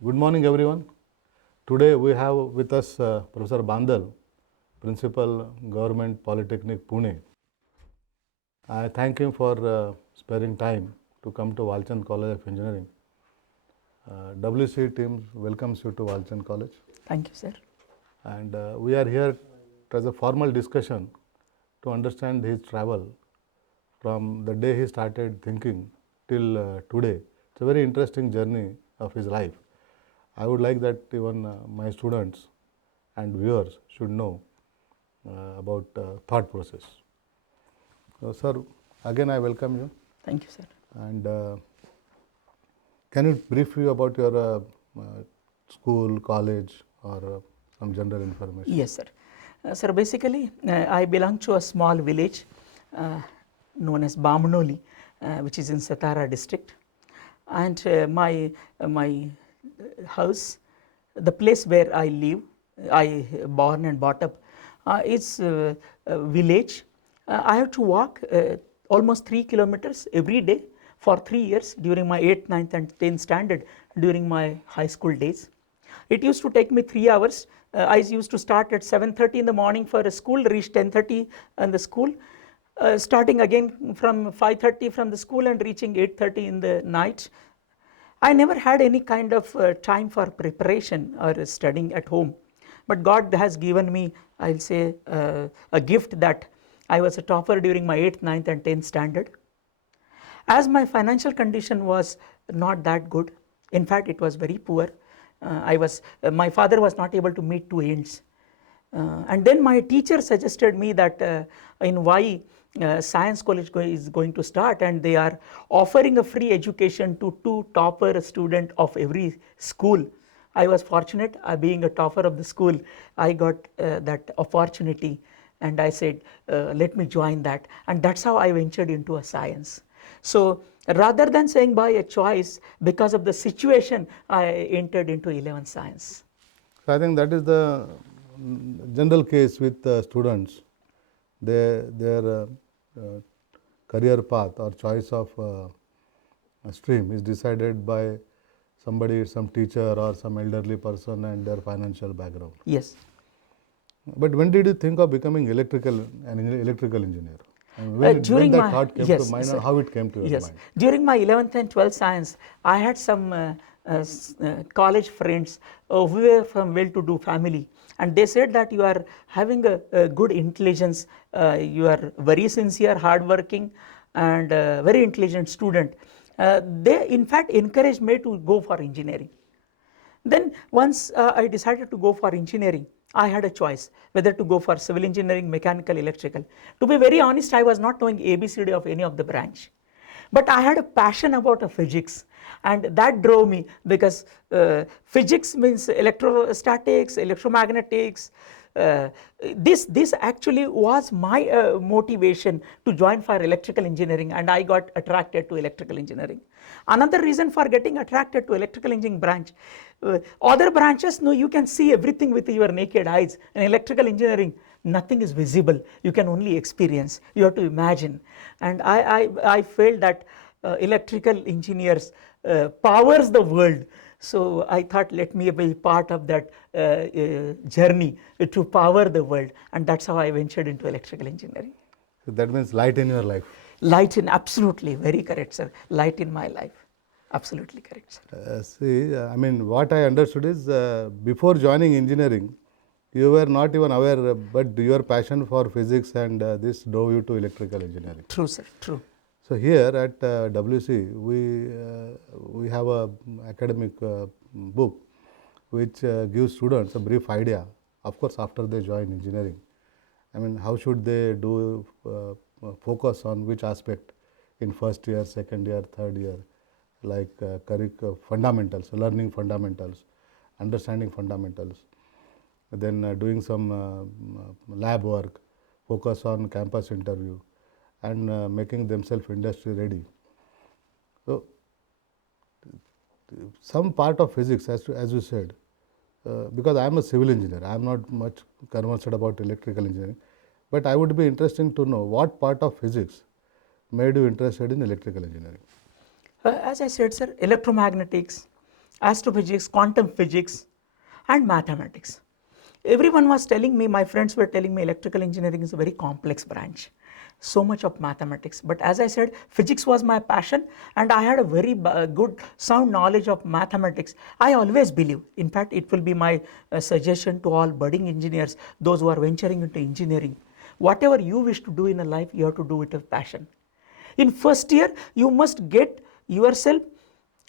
Good morning, everyone. Today we have with us Professor Bandal, Principal, Government Polytechnic, Pune. I thank him for sparing time to come to Walchand College of Engineering. WC team welcomes you to Walchand College. Thank you, sir. And we are here as a formal discussion to understand his travel from the day he started thinking till today. It's a very interesting journey of his life. I would like that even my students and viewers should know about thought process. So, sir, again I welcome you. Thank you, sir. And can you brief you about your school, college, or some general information? Yes, sir. Sir, basically, I belong to a small village known as Bamnoli, which is in Satara district. And my house, the place where I live, I born and brought up, is a village. I have to walk almost 3 kilometers every day for 3 years during my 8th, 9th and 10th standard during my high school days. It used to take me 3 hours. I used to start at 7:30 in the morning for a school, reach 10:30 in the school, starting again from 5:30 from the school and reaching 8:30 in the night. I never had any kind of time for preparation or studying at home. But God has given me, I'll say, a gift that I was a topper during my 8th, 9th and 10th standard. As my financial condition was not that good, in fact it was very poor, my father was not able to meet two ends. And then my teacher suggested me that in Y Science College is going to start, and they are offering a free education to 2 topper student of every school. I was fortunate, being a topper of the school, I got that opportunity, and I said, let me join that, and that's how I ventured into a science. So rather than saying by a choice, because of the situation, I entered into 11th science. So I think that is the general case with students. Their career path or choice of stream is decided by somebody, some teacher or some elderly person and their financial background. Yes. But when did you think of becoming an electrical engineer? And when that thought came to mind, and how it came to your mind? During my 11th and 12th science, I had some college friends who were from well-to-do family, and they said that you are having a good intelligence, you are very sincere, hardworking, and very intelligent student. They in fact encouraged me to go for engineering. Then once I decided to go for engineering, I had a choice whether to go for civil engineering, mechanical, electrical. To be very honest, I was not knowing ABCD of any of the branch. But I had a passion about physics, and that drove me, because physics means electrostatics, electromagnetics. This actually was my motivation to join for electrical engineering, and I got attracted to electrical engineering. Another reason for getting attracted to electrical engineering branch, other branches, no, you can see everything with your naked eyes. In electrical engineering, nothing is visible, you can only experience, you have to imagine. And I felt that electrical engineers powers the world. So I thought, let me be part of that journey to power the world, and that's how I ventured into electrical engineering. So that means light in your life. Light in, absolutely, very correct, sir. Light in my life, absolutely correct, sir. See, I mean, what I understood is before joining engineering, you were not even aware, but your passion for physics and this drove you to electrical engineering. True, sir, true. So here at WC, we have a academic book which gives students a brief idea. Of course, after they join engineering, I mean, how should they do focus on which aspect in first year, second year, third year, like fundamentals, learning fundamentals, understanding fundamentals, then doing some lab work, focus on campus interview, and making themselves industry ready. So some part of physics, as you said, because I am a civil engineer, I am not much conversant about electrical engineering, but I would be interesting to know what part of physics made you interested in electrical engineering. As I said, sir, electromagnetics, astrophysics, quantum physics, and mathematics. Everyone was telling me, my friends were telling me, electrical engineering is a very complex branch, so much of mathematics. But as I said, physics was my passion, and I had a very good sound knowledge of mathematics. I always believe, in fact it will be my suggestion to all budding engineers, those who are venturing into engineering, whatever you wish to do in a life, you have to do it with passion. In first year, you must get yourself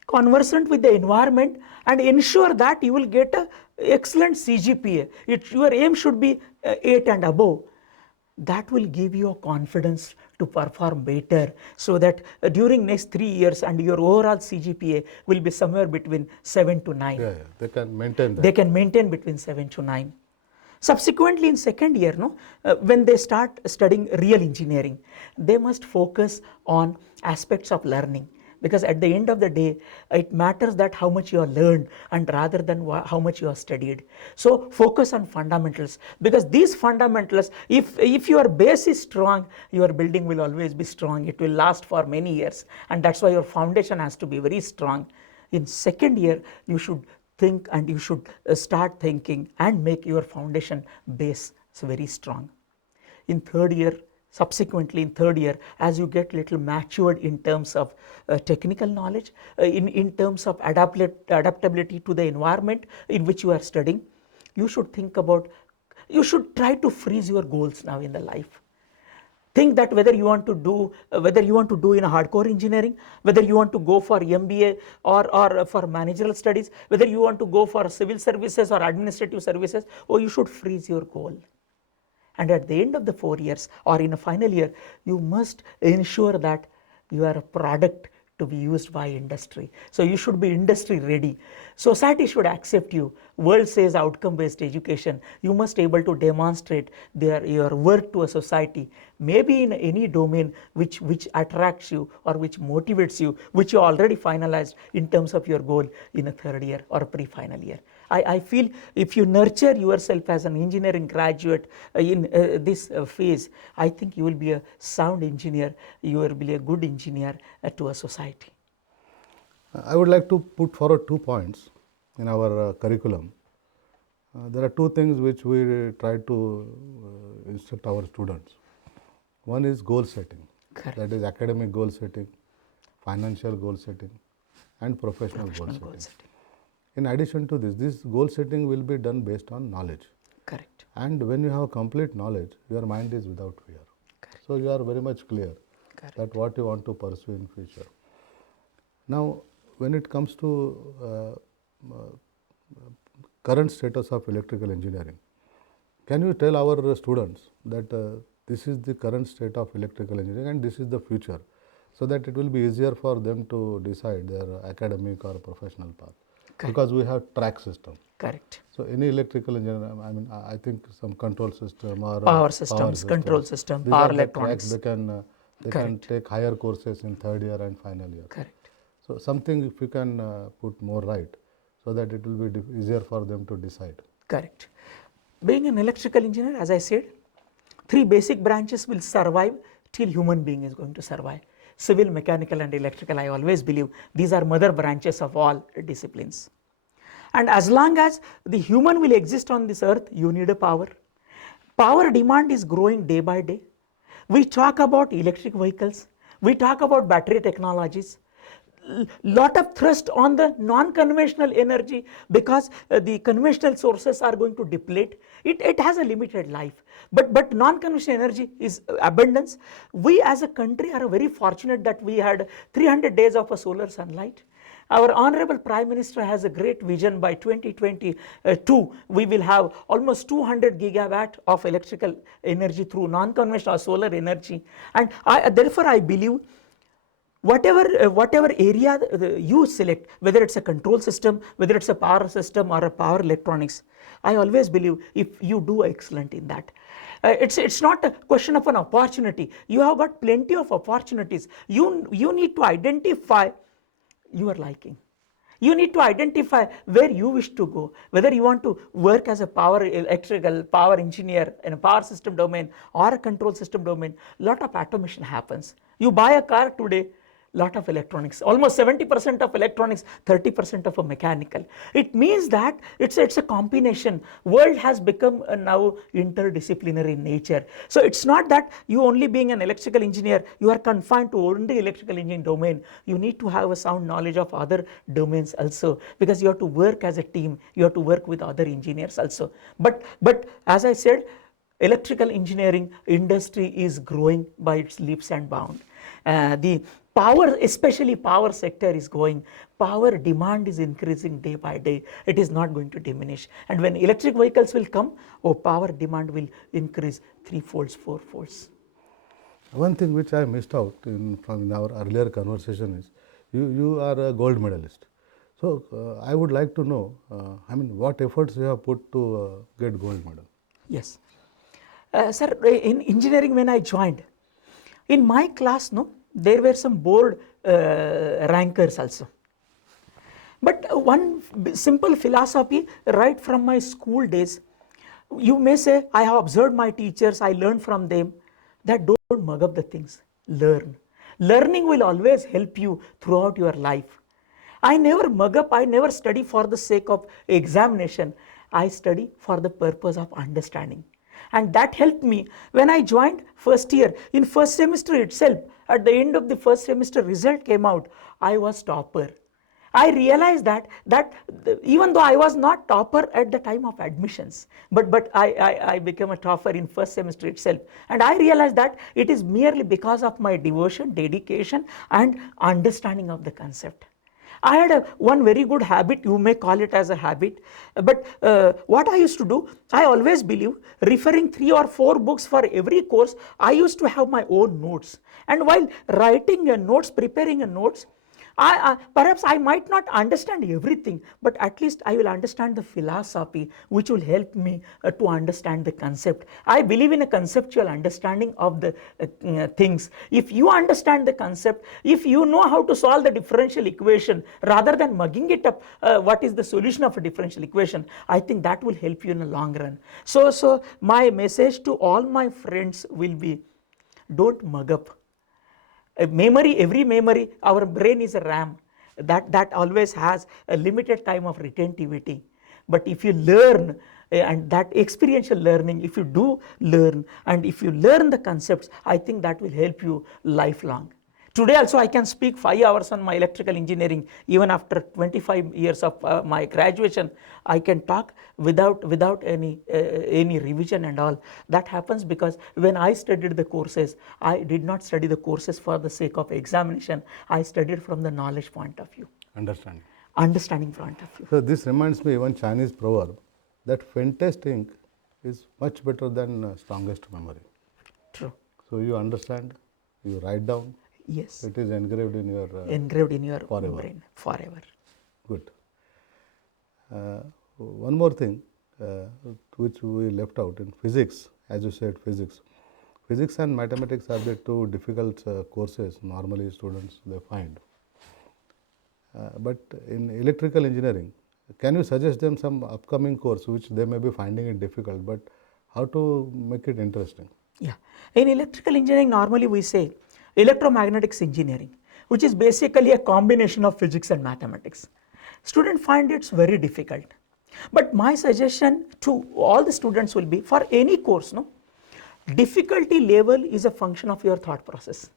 conversant with the environment and ensure that you will get a excellent CGPA. Your aim should be 8 and above. That will give you a confidence to perform better, so that during next 3 years and your overall CGPA will be somewhere between 7 to 9. Yeah, they can maintain that. They can maintain between 7 to 9. Subsequently in second year, when they start studying real engineering, they must focus on aspects of learning, because at the end of the day, it matters that how much you have learned and rather than how much you have studied. So focus on fundamentals, because these fundamentals, if your base is strong, your building will always be strong. It will last for many years, and that's why your foundation has to be very strong. In second year, you should think and you should start thinking and make your foundation base very strong. In third year, subsequently in third year, as you get little matured in terms of technical knowledge, in terms of adaptability to the environment in which you are studying, you should think about, you should try to freeze your goals now in the life. Think that whether you want to do in a hardcore engineering, whether you want to go for MBA or for managerial studies, whether you want to go for civil services or administrative services, or you should freeze your goal. And at the end of the 4 years or in a final year, you must ensure that you are a product to be used by industry. So you should be industry ready. Society should accept you. World says outcome based education. You must be able to demonstrate your work to a society, maybe in any domain which attracts you or which motivates you, which you already finalized in terms of your goal in a third year or a pre-final year. I feel if you nurture yourself as an engineering graduate in this phase, I think you will be a sound engineer, you will be a good engineer to a society. I would like to put forward 2 points in our curriculum. There are 2 things which we try to instruct our students. One is goal setting. Correct. That is academic goal setting, financial goal setting, and professional goal setting. In addition to this goal setting will be done based on knowledge. Correct. And when you have complete knowledge, your mind is without fear. Correct. So you are very much clear Correct. that what you want to pursue in future. Now, when it comes to current status of electrical engineering, can you tell our students that this is the current state of electrical engineering and this is the future, so that it will be easier for them to decide their academic or professional path? Correct. Because we have track system. Correct. So any electrical engineer, I think some control system or power systems, control system, these power are the electronics. tracks they can take higher courses in third year and final year. Correct. So something if you can put more right, so that it will be easier for them to decide. Correct. Being an electrical engineer, as I said, 3 basic branches will survive till human being is going to survive. Civil, mechanical and electrical, I always believe these are mother branches of all disciplines. And as long as the human will exist on this earth, you need a power. Power demand is growing day by day. We talk about electric vehicles, we talk about battery technologies, lot of thrust on the non-conventional energy, because the conventional sources are going to deplete. It has a limited life, but non-conventional energy is abundance. We as a country are very fortunate that we had 300 days of a solar sunlight. Our Honorable Prime Minister has a great vision. By 2022, we will have almost 200 gigawatt of electrical energy through non-conventional solar energy. And therefore I believe whatever area you select, whether it's a control system, whether it's a power system or a power electronics, I always believe if you do excellent in that, it's not a question of an opportunity. You have got plenty of opportunities. You need to identify your liking. You need to identify where you wish to go, whether you want to work as a electrical power engineer in a power system domain or a control system domain. Lot of automation happens. You buy a car today, lot of electronics, almost 70% of electronics, 30% of a mechanical. It means that it's a combination. World has become now interdisciplinary in nature. So it's not that you only being an electrical engineer, you are confined to only electrical engineering domain. You need to have a sound knowledge of other domains also, because you have to work as a team, you have to work with other engineers also. But as I said, electrical engineering industry is growing by its leaps and bounds. The power, especially power sector, is going. Power demand is increasing day by day. It is not going to diminish. And when electric vehicles will come, power demand will increase 3-folds, 4-folds. One thing which I missed out from our earlier conversation is you are a gold medalist. So I would like to know, what efforts you have put to get gold medal? Yes. Sir, in engineering when I joined, in my class, there were some board rankers also. But one simple philosophy right from my school days, you may say, I have observed my teachers, I learned from them, that don't mug up the things, learn. Learning will always help you throughout your life. I never mug up, I never study for the sake of examination. I study for the purpose of understanding. And that helped me when I joined first year. In first semester itself, at the end of the first semester result came out, I was topper. I realized that even though I was not topper at the time of admissions, but I became a topper in first semester itself. And I realized that it is merely because of my devotion, dedication, and understanding of the concept. I had one very good habit, you may call it as a habit, but what I used to do, I always believe, referring 3 or 4 books for every course, I used to have my own notes. And while writing notes, preparing notes, perhaps I might not understand everything, but at least I will understand the philosophy, which will help me to understand the concept. I believe in a conceptual understanding of the things. If you understand the concept, if you know how to solve the differential equation, rather than mugging it up, what is the solution of a differential equation, I think that will help you in the long run. So my message to all my friends will be, don't mug up. Every memory, our brain is a RAM that always has a limited time of retentivity. But if you learn, and that experiential learning, if you do learn, and if you learn the concepts, I think that will help you lifelong. Today also I can speak 5 hours on my electrical engineering. Even after 25 years of my graduation, I can talk without any revision and all. That happens because when I studied the courses, I did not study the courses for the sake of examination. I studied from the knowledge point of view. Understanding point of view. So this reminds me one Chinese proverb that faintest ink is much better than strongest memory. True. So you understand, you write down. Yes. It is engraved in your brain forever. Good. One more thing which we left out in physics, as you said, physics and mathematics are the 2 difficult courses normally students they find. But in electrical engineering, can you suggest them some upcoming course which they may be finding it difficult, but how to make it interesting? Yeah. In electrical engineering, normally we say electromagnetics engineering, which is basically a combination of physics and mathematics. Students find it very difficult. But my suggestion to all the students will be, for any course, difficulty level is a function of your thought process.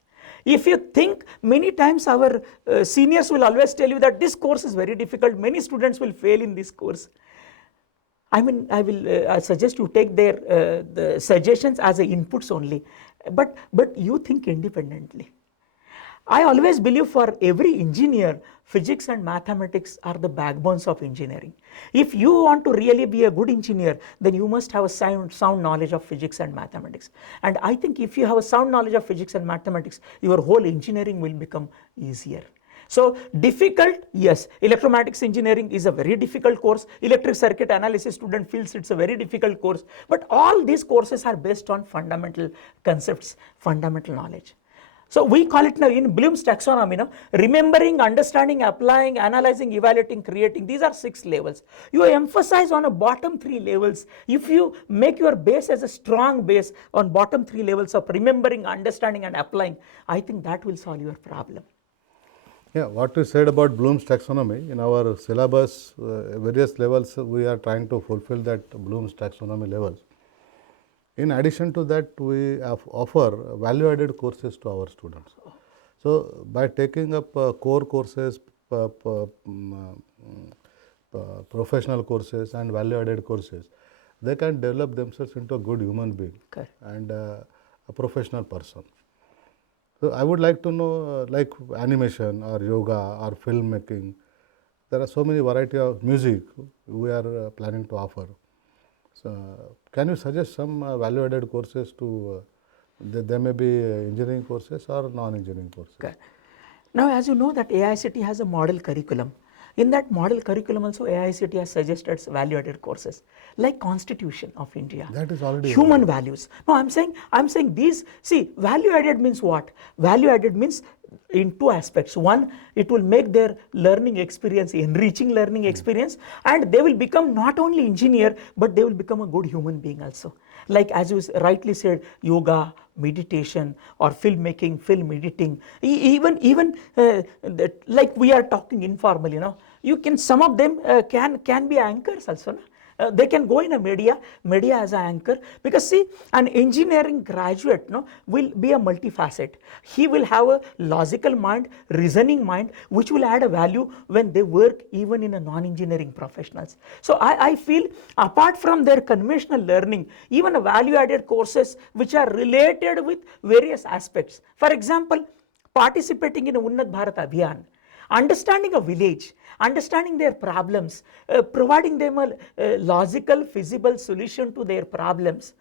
If you think, many times our seniors will always tell you that this course is very difficult, many students will fail in this course. I will suggest you take their the suggestions as inputs only, but you think independently. I always believe for every engineer, physics and mathematics are the backbones of engineering. If you want to really be a good engineer, then you must have a sound knowledge of physics and mathematics. And I think if you have a sound knowledge of physics and mathematics, your whole engineering will become easier. So difficult, yes, electromagnetics engineering is a very difficult course. Electric circuit analysis student feels it's a very difficult course. But all these courses are based on fundamental concepts, fundamental knowledge. So we call it now in Bloom's taxonomy, remembering, understanding, applying, analyzing, evaluating, creating. These are 6 levels. You emphasize on a bottom 3 levels. If you make your base as a strong base on bottom 3 levels of remembering, understanding, and applying, I think that will solve your problem. Yeah, what you said about Bloom's taxonomy, in our syllabus, various levels, we are trying to fulfill that Bloom's taxonomy levels. In addition to that, we offer value-added courses to our students. So, by taking up core courses, professional courses and value-added courses, they can develop themselves into a good human being Correct. and a professional person. So, I would like to know like animation or yoga or filmmaking. There are so many variety of music we are planning to offer. So, can you suggest some value-added courses to, they may be engineering courses or non-engineering courses? Okay. Now, as you know that AICT has a model curriculum. In that model curriculum also AICT has suggested value-added courses like Constitution of India, That is already human values. No, I'm saying these. See, value-added means what? Value-added means in two aspects. One, it will make their learning experience enriching learning experience, and they will become not only engineer but they will become a good human being also. Like as you rightly said, yoga, meditation, or filmmaking, film editing, even like we are talking informally, you can, some of them can be anchors also. They can go in a media as an anchor, because see, an engineering graduate will be a multifaceted. He will have a logical mind, reasoning mind, which will add a value when they work even in a non-engineering professionals. So I feel apart from their conventional learning, even a value-added courses which are related with various aspects. For example, participating in a Unnat Bharat Abhiyan, understanding a village, understanding their problems, providing them a logical, feasible solution to their problems.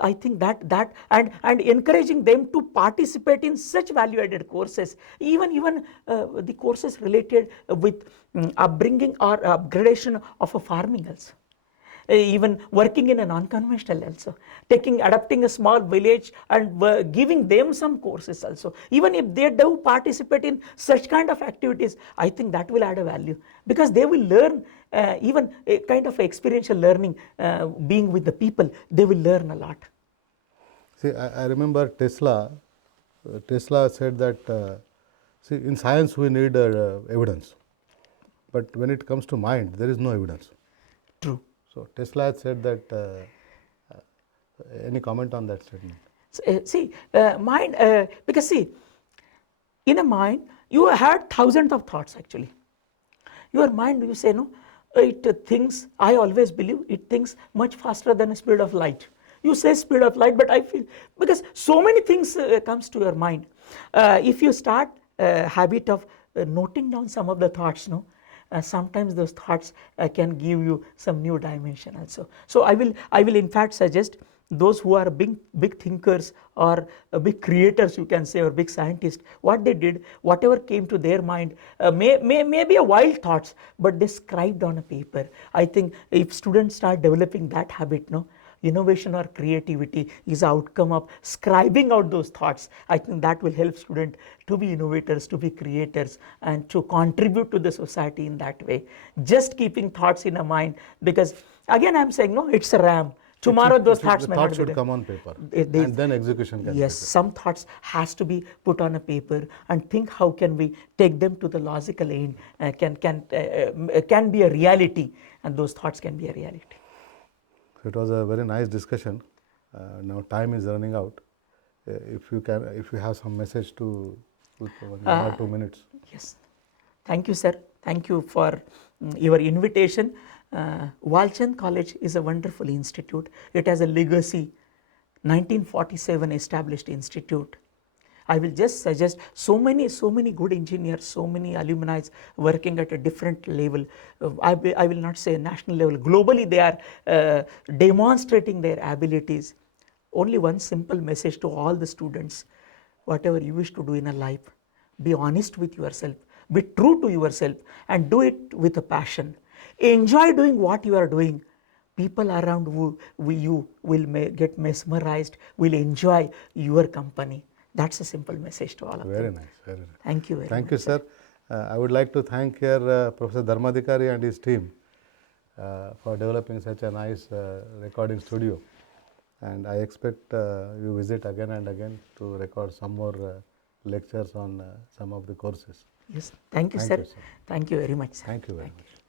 I think that and encouraging them to participate in such value-added courses, even the courses related with upbringing or upgradation of a farming also. Even working in a non-conventional also, adapting a small village and giving them some courses also. Even if they do participate in such kind of activities, I think that will add a value, because they will learn even a kind of experiential learning, being with the people, they will learn a lot. See, I remember Tesla. Tesla said that, see, in science we need evidence, but when it comes to mind, there is no evidence. True. So, Tesla had said that, any comment on that statement? See, mind, because see, in a mind, you had thousands of thoughts actually. Your mind, you say, no, it thinks, I always believe, it thinks much faster than the speed of light. You say speed of light, but I feel, because so many things comes to your mind. If you start habit of noting down some of the thoughts, sometimes those thoughts can give you some new dimension also. So I will in fact suggest those who are big thinkers or big creators, you can say, or big scientists, what they did, whatever came to their mind, may be a wild thoughts, but they scribed on a paper. I think if students start developing that habit, innovation or creativity is outcome of scribing out those thoughts. I think that will help students to be innovators, to be creators, and to contribute to the society in that way. Just keeping thoughts in a mind, because again I'm saying, no, it's a RAM. Tomorrow those thoughts the may thought not should be there. come on paper, They- and then execution can yes, take it. some thoughts has to be put on a paper and think how can we take them to the logical end, can be a reality, and those thoughts can be a reality. It was a very nice discussion. Now time is running out. If you have some message to, with 1 or 2 minutes. Yes, thank you, sir. Thank you for your invitation. Walchand College is a wonderful institute. It has a legacy, 1947 established institute. I will just suggest so many good engineers, so many alumni working at a different level. I will not say national level, globally they are demonstrating their abilities. Only one simple message to all the students: whatever you wish to do in a life, be honest with yourself, be true to yourself, and do it with a passion. Enjoy doing what you are doing. People around you will get mesmerized, will enjoy your company. That's a simple message to all of Very them. nice, very nice. Thank you very Thank much. you, sir. I would like to thank here Professor Dharmadhikari and his team for developing such a nice recording studio. And I expect you visit again and again to record some more lectures on some of the courses. Yes, thank you, Thank sir. you, sir. Thank you very much, sir. Thank you very much.